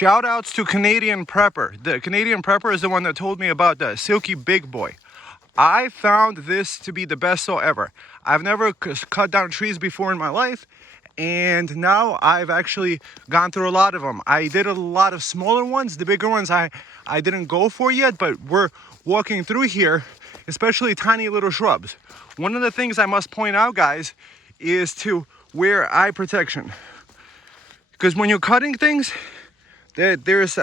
Shout outs to Canadian Prepper. The Canadian Prepper is the one that told me about the Silky Bigboy. I found this to be the best saw ever. I've never cut down trees before in my life, and now I've actually gone through a lot of them. I did a lot of smaller ones. The bigger ones I didn't go for yet, but we're walking through here, especially tiny little shrubs. One of the things I must point out, guys, is to wear eye protection. Because when you're cutting things, there's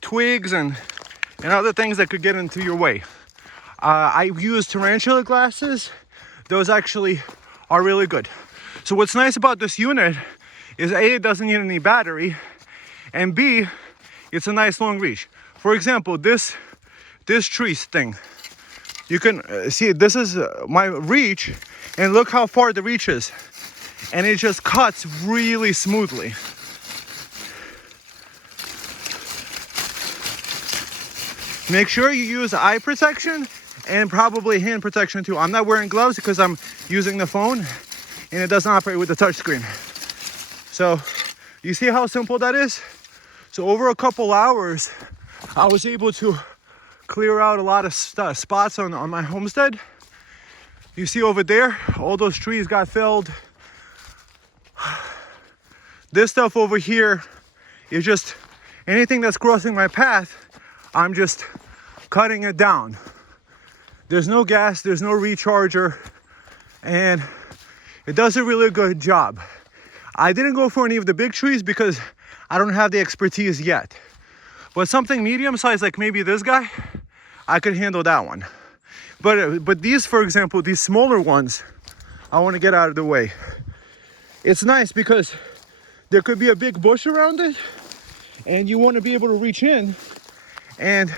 twigs and other things that could get into your way. I use tarantula glasses. Those actually are really good. So what's nice about this unit is A, it doesn't need any battery, and B, it's a nice long reach. For example, this tree thing, you can see this is my reach, and look how far the reach is, and it just cuts really smoothly. Make sure you use eye protection and probably hand protection too. I'm not wearing gloves because I'm using the phone and it doesn't operate with the touchscreen. So you see how simple that is? So over a couple hours, I was able to clear out a lot of spots on my homestead. You see over there, all those trees got felled. This stuff over here is just anything that's crossing my path, I'm just cutting it down. There's no gas, there's no recharger, and it does a really good job. I didn't go for any of the big trees because I don't have the expertise yet. But something medium-sized, like maybe this guy, I could handle that one. But these, for example, these smaller ones, I want to get out of the way. It's nice because there could be a big bush around it, and you want to be able to reach in, and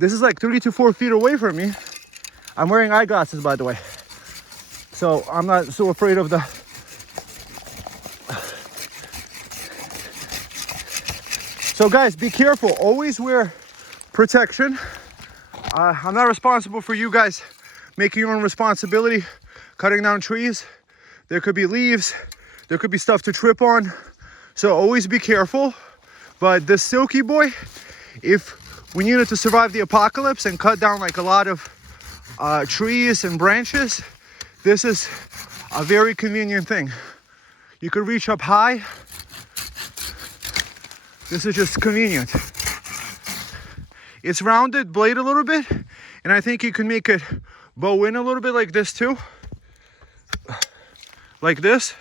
this is like 3 to 4 feet away from me. I'm wearing eyeglasses, by the way, so I'm not so afraid of the... So guys, be careful. Always wear protection. I'm not responsible for you guys making your own responsibility, cutting down trees. There could be leaves. There could be stuff to trip on. So always be careful. But this Silky Boy, if we needed to survive the apocalypse and cut down like a lot of trees and branches, this is a very convenient thing. You could reach up high. This is just convenient. It's rounded blade a little bit, and I think you can make it bow in a little bit like this too. Like this.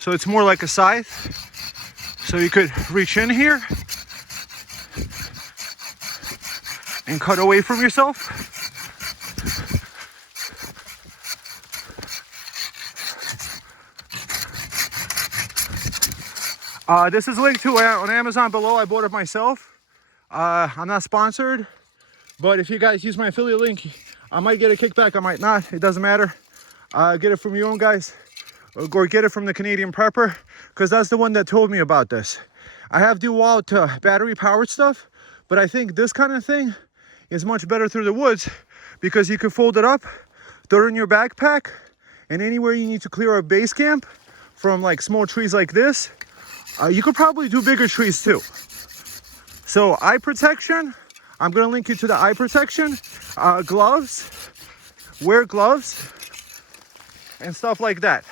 So it's more like a scythe. So you could reach in here and cut away from yourself. This is linked to on Amazon below. I bought it myself. I'm not sponsored, but if you guys use my affiliate link, I might get a kickback, I might not. It doesn't matter. Get it from your own guys, or get it from the Canadian Prepper, because that's the one that told me about this. I have DeWalt battery powered stuff, but I think this kind of thing is much better through the woods because you can fold it up, throw it in your backpack, and anywhere you need to clear a base camp from like small trees like this, you could probably do bigger trees too. So eye protection, I'm gonna link you to the eye protection, gloves, wear gloves, and stuff like that.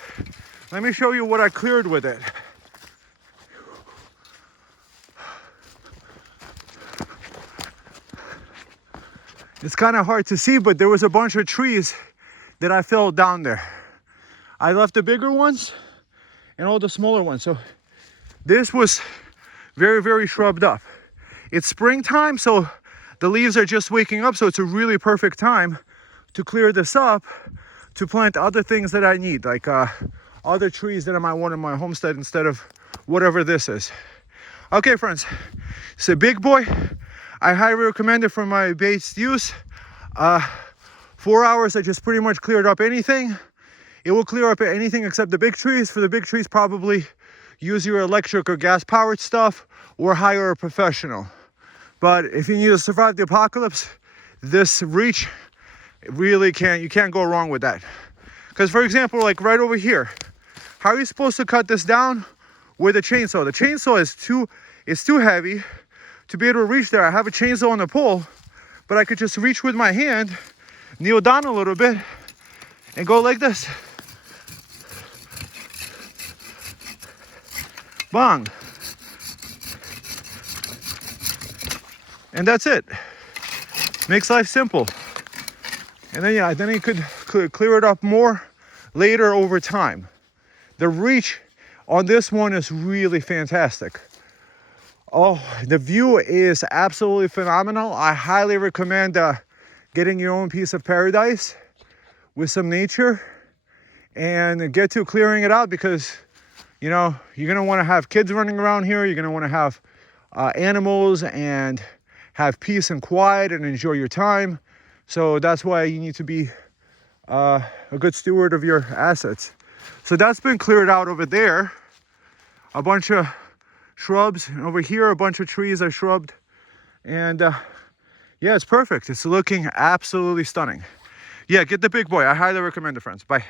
Let me show you what I cleared with it. It's kind of hard to see, but there was a bunch of trees that I felled down there. I left the bigger ones and all the smaller ones. So this was very, very shrubbed up. It's springtime, so the leaves are just waking up, so it's a really perfect time to clear this up, to plant other things that I need, like other trees that I might want in my homestead instead of whatever this is. Okay, friends, it's a big boy. I highly recommend it for my base use. 4 hours, I just pretty much cleared up anything. It will clear up anything except the big trees. For the big trees, probably use your electric or gas powered stuff or hire a professional. But if you need to survive the apocalypse, this reach, really you can't go wrong with that. Because for example, like right over here, how are you supposed to cut this down with a chainsaw. The chainsaw is too heavy to be able to reach there. I have a chainsaw on the pole, but I could just reach with my hand, kneel down a little bit, and go like this. Bang. And that's it. Makes life simple. And then, yeah, then you could clear it up more later over time. The reach on this one is really fantastic. Oh, the view is absolutely phenomenal. I highly recommend getting your own piece of paradise with some nature and get to clearing it out, because, you know, you're going to want to have kids running around here. You're going to want to have animals and have peace and quiet and enjoy your time. So that's why you need to be a good steward of your assets. So that's been cleared out over there. A bunch of shrubs. And over here, a bunch of trees are shrubbed. And yeah, it's perfect. It's looking absolutely stunning. Yeah, get the big boy. I highly recommend it, friends. Bye.